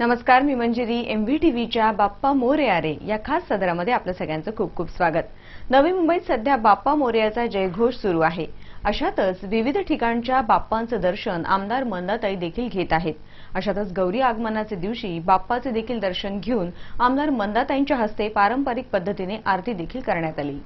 नमस्कार मी Manjiri M V टीव्हीच्या बाप्पा मोरयारे या खास सदरामध्ये आपलं सगळ्यांचं खूप खूप स्वागत. नवी मुंबईत सध्या बाप्पा मोरयाचा जयघोष सुरू आहे. अशातच विविध ठिकाणच्या बाप्पांचं दर्शन आमदार मंदाताई देखील घेत आहेत. अशातच गौरी आगमनाचे दिवशी बाप्पाचे देखील दर्शन घेऊन आमदार मंदाताईंच्या हस्ते पारंपरिक पद्धतीने आरती देखील करण्यात आली.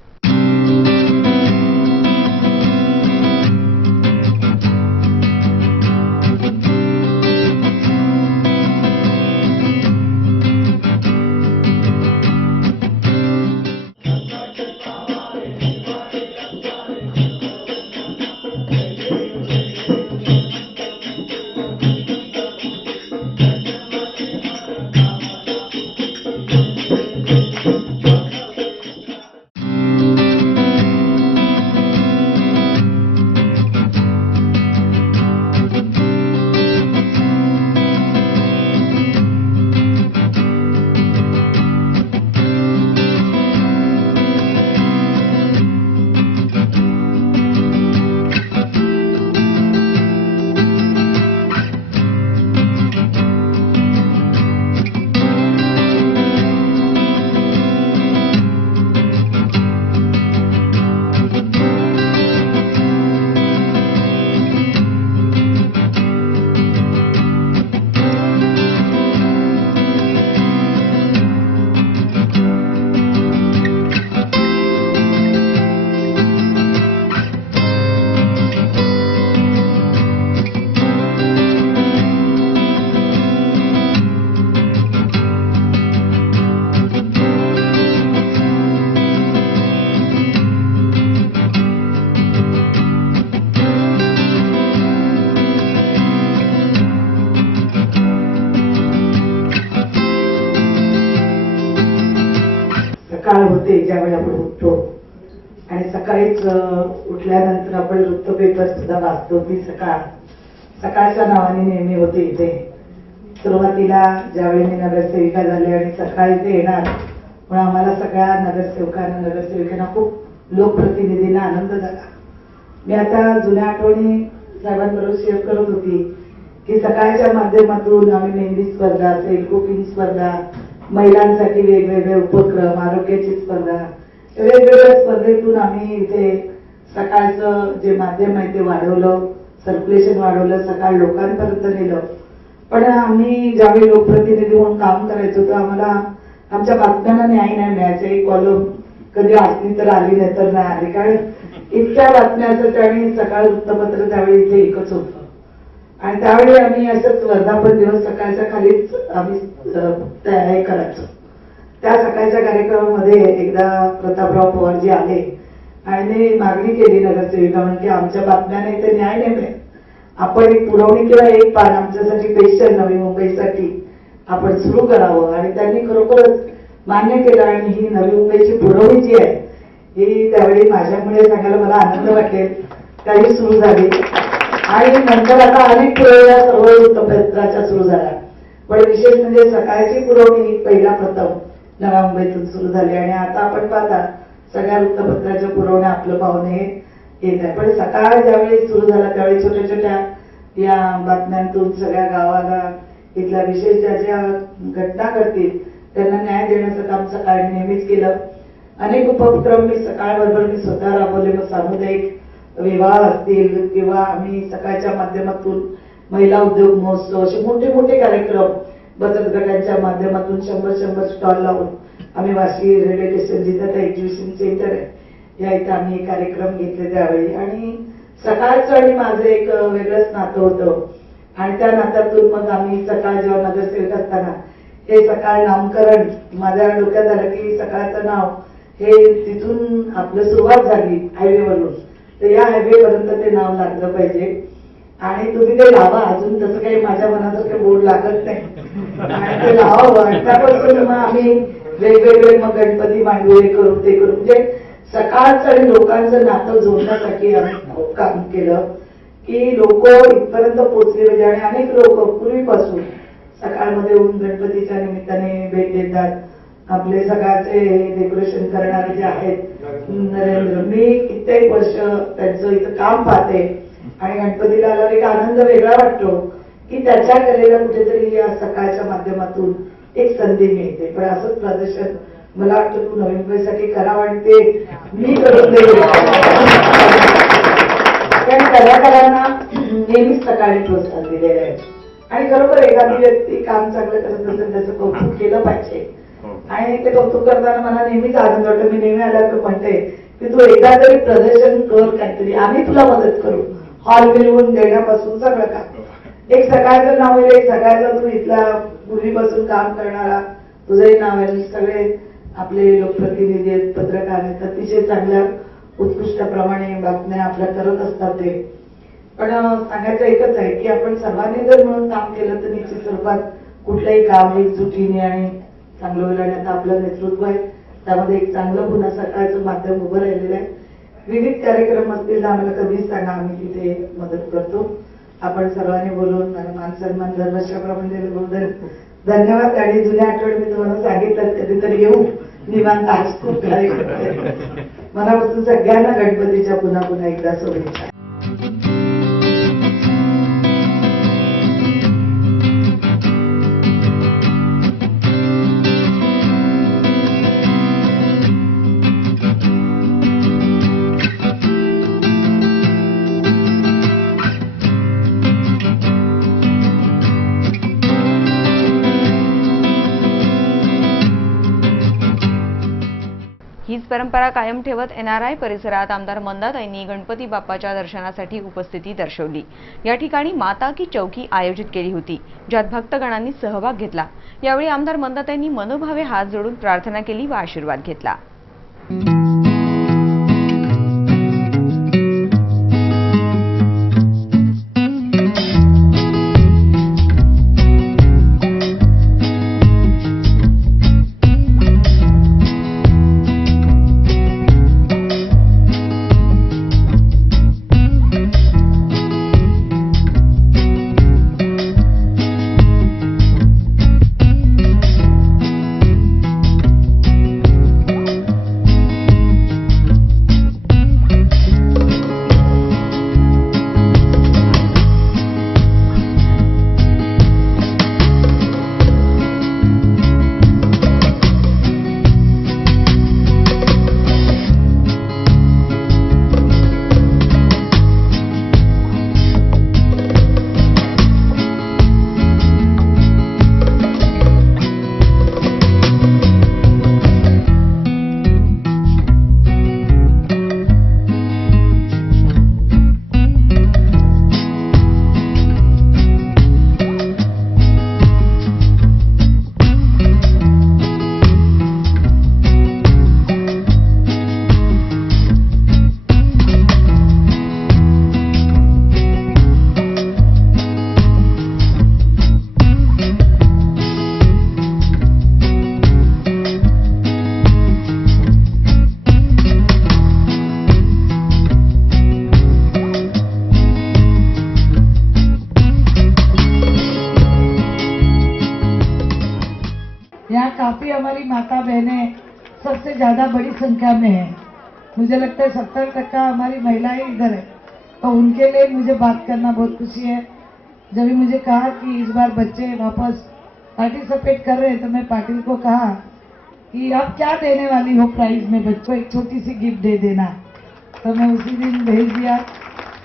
होते ज्यावेळी आपण उठतो. आणि सकाळीच उठल्यानंतर आपण वृत्तपेपर सुद्धा वाचतो. ती सकाळ. सकाळच्या नावाने नेहमी होते इथे. सुरुवातीला ज्यावेळी मी नगरसेविका झाले आणि सकाळी ते येणार पण आम्हाला सगळ्या नगरसेवकांना नगरसेविकांना खूप लोकप्रतिनिधींना आनंद झाला. मी आता जुन्या आठवणी साहेबांबरोबर शेअर करत होती की सकाळच्या माध्यमातून आम्ही मेहंदी स्पर्धा असेल कुकिंग स्पर्धा महिलांसाठी वेगवेगळे उपक्रम आरोग्याची स्पर्धा वेगवेगळ्या स्पर्धेतून आम्ही इथे सकाळचं जे माध्यम आहे ते वाढवलं सर्क्युलेशन वाढवलं सकाळ लोकांपर्यंत नेलं. पण आम्ही ज्यावेळी लोकप्रतिनिधी म्हणून काम करायचो तर आम्हाला आमच्या बातम्यांना न्याय नाही मिळायचं. एक कॉलम कधी असली तर आली नाही तर नाही आली. कारण इतक्या बातम्या असत आणि सकाळ वृत्तपत्र त्यावेळी इथे एकच होतं. आणि त्यावेळी आम्ही असंच वर्धापन दिवस सकाळच्या खालीच आम्ही तयारी करायचो. त्या सकाळच्या कार्यक्रमामध्ये एकदा प्रतापराव पवारजी आले आणि मागणी केली नगरसेविका म्हणजे आमच्या बातम्याने ते न्याय नाही आपण एक पुरवणी किंवा एक पान आमच्यासाठी पेशन नवी मुंबईसाठी आपण सुरू करावं आणि त्यांनी खरोखरच मान्य केलं आणि ही नवी मुंबईची पुरवणी जी आहे ही त्यावेळी माझ्यामुळे सांगायला मला आनंद वाटेल. त्याही सुरू झाली. आणि नंतर आता अनेक वेळेला सर्व वृत्तपत्राच्या सुरू झाल्या. पण विशेष म्हणजे सकाळची पुरवणी पहिला प्रथम नव्या मुंबईतून सुरू झाली आणि आता आपण पाहता सगळ्या वृत्तपत्राच्या पुरवण्या आपलं पाहुणे येत आहे. पण सकाळ ज्यावेळी सुरू झाला त्यावेळी छोट्या छोट्या या बातम्यांतून सगळ्या गावाला इथल्या विशेष ज्या ज्या घटना घडतील त्यांना न्याय देण्याचं काम सकाळी नेहमीच केलं. अनेक उपक्रम मी सकाळबरोबर मी स्वतः राबवले. मग सामुदायिक विवाह असतील किंवा आम्ही सकाळच्या माध्यमातून महिला उद्योग महोत्सव असे मोठे मोठे कार्यक्रम बचत गटांच्या माध्यमातून शंभर शंभर स्टॉल लावून आम्ही वाशी रेल्वे स्टेशन जिथं आता एक्झिबिशन सेंटर आहे. या इथं आम्ही कार्यक्रम घेतले त्यावेळी आणि सकाळचं आणि माझं एक वेगळंच नातं होतं. आणि त्या नात्यातून मग आम्ही सकाळ जेव्हा नगरसेवक असताना हे सकाळ नामकरण माझ्या डोक्यात झालं की सकाळचं नाव हे तिथून आपलं सुरुवात झाली हायवेवरून तर या हायवेपर्यंत ते नाव लागलं पाहिजे. आणि तुम्ही ते लावा अजून तसं काही माझ्या मनासारखं बोर्ड लागत नाही. आणि ते लावावं आणि त्यापासून मग आम्ही वेगवेगळे मग गणपती मांडू हे करू ते करू म्हणजे सकाळचं आणि लोकांचं नातं जोडण्यासाठी आम्ही खूप काम केलं की लोक इथपर्यंत पोहोचले पाहिजे. आणि अनेक लोक पूर्वीपासून सकाळमध्ये येऊन गणपतीच्या निमित्ताने भेट देतात. आपले सकाळचे डेकोरेशन करणारे जे आहेत नरेंद्र. मी कित्येक वर्ष त्यांचं इथं काम पाहते आणि गणपतीला आल्यावर एक आनंद वेगळा वाटतो की त्याच्या कलेला कुठेतरी या सकाळच्या माध्यमातून एक संधी मिळते. पण असंच प्रदर्शन मला वाटतं तू नवीन मुंबईसाठी करावं आणि ते मी करून देईल. कारण कलाकारांना नेहमीच सकाळी प्रोत्साहन दिलेलं आहे. आणि खरोखर एखादी व्यक्ती काम चांगलं करत असेल त्याचं कौतुक केलं पाहिजे. आणि ते कौतुक करताना मला नेहमीच आनंद वाटतं मी नेहमी आला तर म्हणते की तू एकदा तरी प्रदर्शन कर काहीतरी आम्ही तुला मदत करू. हॉल मिळवून देण्यापासून सगळं काम. एक सकाळचं नाव आहे एक सकाळचं तू इथला पूर्वीपासून काम करणारा. तुझंही नाव आहे सगळे आपले लोकप्रतिनिधी आहेत पत्रकार आहेत अतिशय चांगल्या उत्कृष्टप्रमाणे बातम्या आपल्या करत असतात ते. पण सांगायचं एकच आहे की आपण सर्वांनी जर म्हणून काम केलं तर निश्चित स्वरूपात कुठलंही काम एकजुटीने आणि चांगलं होईल आणि आता आपलं नेतृत्व आहे. त्यामध्ये एक चांगलं पुन्हा सकाळचं माध्यम उभं राहिलेलं आहे. विविध कार्यक्रम असतील आम्हाला कधीच सांगा आम्ही तिथे मदत करतो. आपण सर्वांनी बोलून आणि मान सन्मान दरवर्षाप्रमाणे बोलून धन्यवाद. आणि जुन्या आठवड मी तुम्हाला सांगितलं कधीतरी येऊ. निवांत आज खूप कार्यक्रम मनापासून सगळ्यांना गणपतीच्या पुन्हा पुन्हा एकदा शुभेच्छा. हीच परंपरा कायम ठेवत एनआरआय परिसरात आमदार मंदाताईंनी गणपती बाप्पाच्या दर्शनासाठी उपस्थिती दर्शवली. या ठिकाणी माता की चौकी आयोजित केली होती ज्यात भक्तगणांनी सहभाग घेतला. यावेळी आमदार मंदाताईंनी मनोभावे हात जोडून प्रार्थना केली व आशीर्वाद घेतला. काफ़ी हमारी माता बहनें सबसे ज़्यादा बड़ी संख्या में है। मुझे लगता है सत्तर टक्का हमारी महिलाएँ इधर है। तो उनके लिए मुझे बात करना बहुत खुशी है। जब भी मुझे कहा कि इस बार बच्चे वापस पार्टिसिपेट कर रहे हैं तो मैं पाटिल को कहा कि आप क्या देने वाली हो प्राइज में बच्चों, एक छोटी सी गिफ्ट दे देना। तो मैं उसी दिन भेज दिया।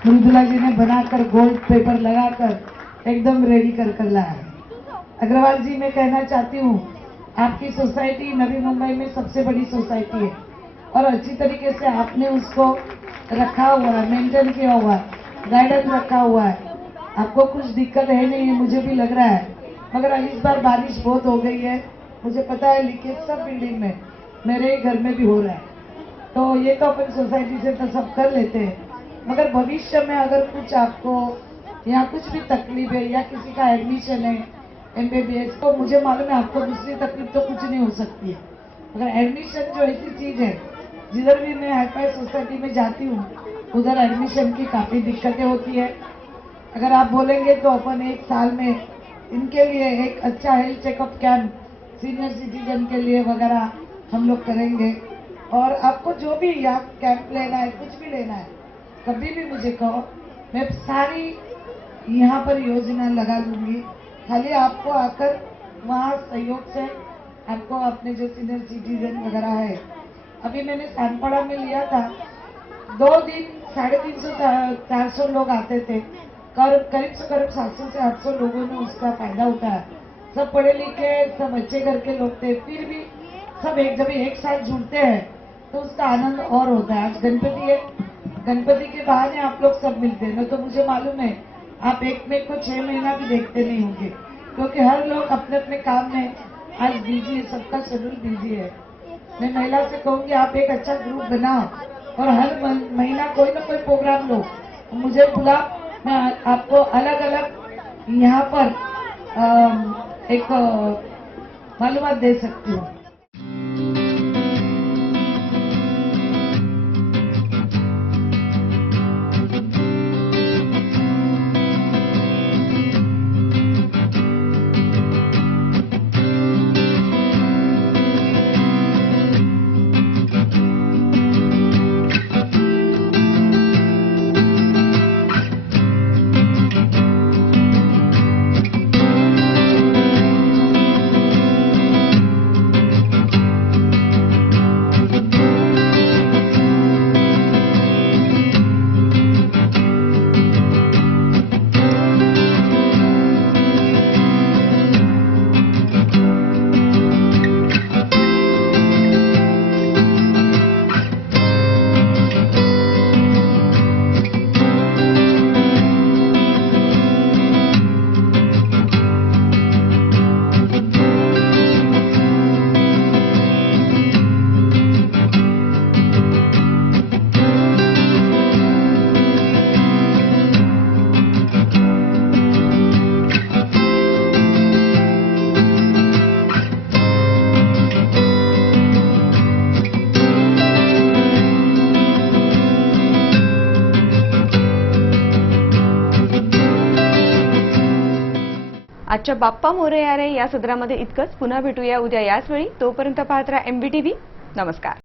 मृदुला जी ने बनाकर गोल्ड पेपर लगाकर एकदम रेडी कर कर लाया। अग्रवाल जी, मैं कहना चाहती हूँ आपकी सोसाइटी नवी मुंबई में सबसे बड़ी सोसाइटी है। और अच्छी तरीके से आपने उसको रखा हुआ है मेंटेन किया हुआ है गाइडेंस रखा हुआ है। आपको कुछ दिक्कत है नहीं है, मुझे भी लग रहा है। मगर इस बार बारिश बहुत हो गई है। मुझे पता है लीकेज सब बिल्डिंग में, मेरे घर में भी हो रहा है। तो ये तो अपन सोसाइटी से तो सब कर लेते हैं। मगर भविष्य में अगर कुछ आपको, या कुछ भी तकलीफ़ है, या किसी का एडमिशन है एमबीबीएस को मुझे मालूम है, आपको दूसरी तकलीफ़ तो कुछ नहीं हो सकती है। मगर एडमिशन जो ऐसी चीज़ है, जिधर भी मैं हाईफाई सोसाइटी में जाती हूँ, उधर एडमिशन की काफ़ी दिक्कतें होती है। अगर आप बोलेंगे तो अपन एक साल में इनके लिए एक अच्छा health checkup camp senior citizen के लिए वगैरह हम लोग करेंगे। और आपको जो भी यहाँ कैंप लेना है, कुछ भी लेना है, कभी भी मुझे कहो, मैं सारी यहाँ पर योजना लगा लूँगी खाली आपको आकर वहाँ सहयोग से आपको अपने जो सीनियर सिटीजन वगैरह है, अभी मैंने सानपड़ा में लिया था। दो दिन, साढ़े तीन सौ चार सौ लोग आते थे। करीब करीब से करीब सात सौ से आठ सौ लोगों ने उसका फ़ायदा उठाया। सब पढ़े लिखे, सब अच्छे घर के लोग थे। फिर भी सब एक, जब एक साथ जुड़ते हैं तो उसका आनंद और होता है। आज गणपति है। गणपति के बहाने आप लोग सब मिलते हैं। न तो मुझे मालूम है आप एक में को छह महीना भी देखते नहीं होंगे, क्योंकि हर लोग अपने अपने काम में आज बिज़ी है, सबका शेड्यूल बिज़ी है। मैं महिला से कहूँगी, आप एक अच्छा ग्रुप बनाओ और हर महीना कोई ना कोई प्रोग्राम लो। मुझे बुला, मैं आपको अलग अलग यहाँ पर एक मालूम दे सकती हूँ। आजच्या बाप्पा मोरे यारे या सदरामध्ये इतकंच. पुन्हा भेटूया उद्या याच वेळी तोपर्यंत पाहत राहा एमबीटीव्ही नमस्कार.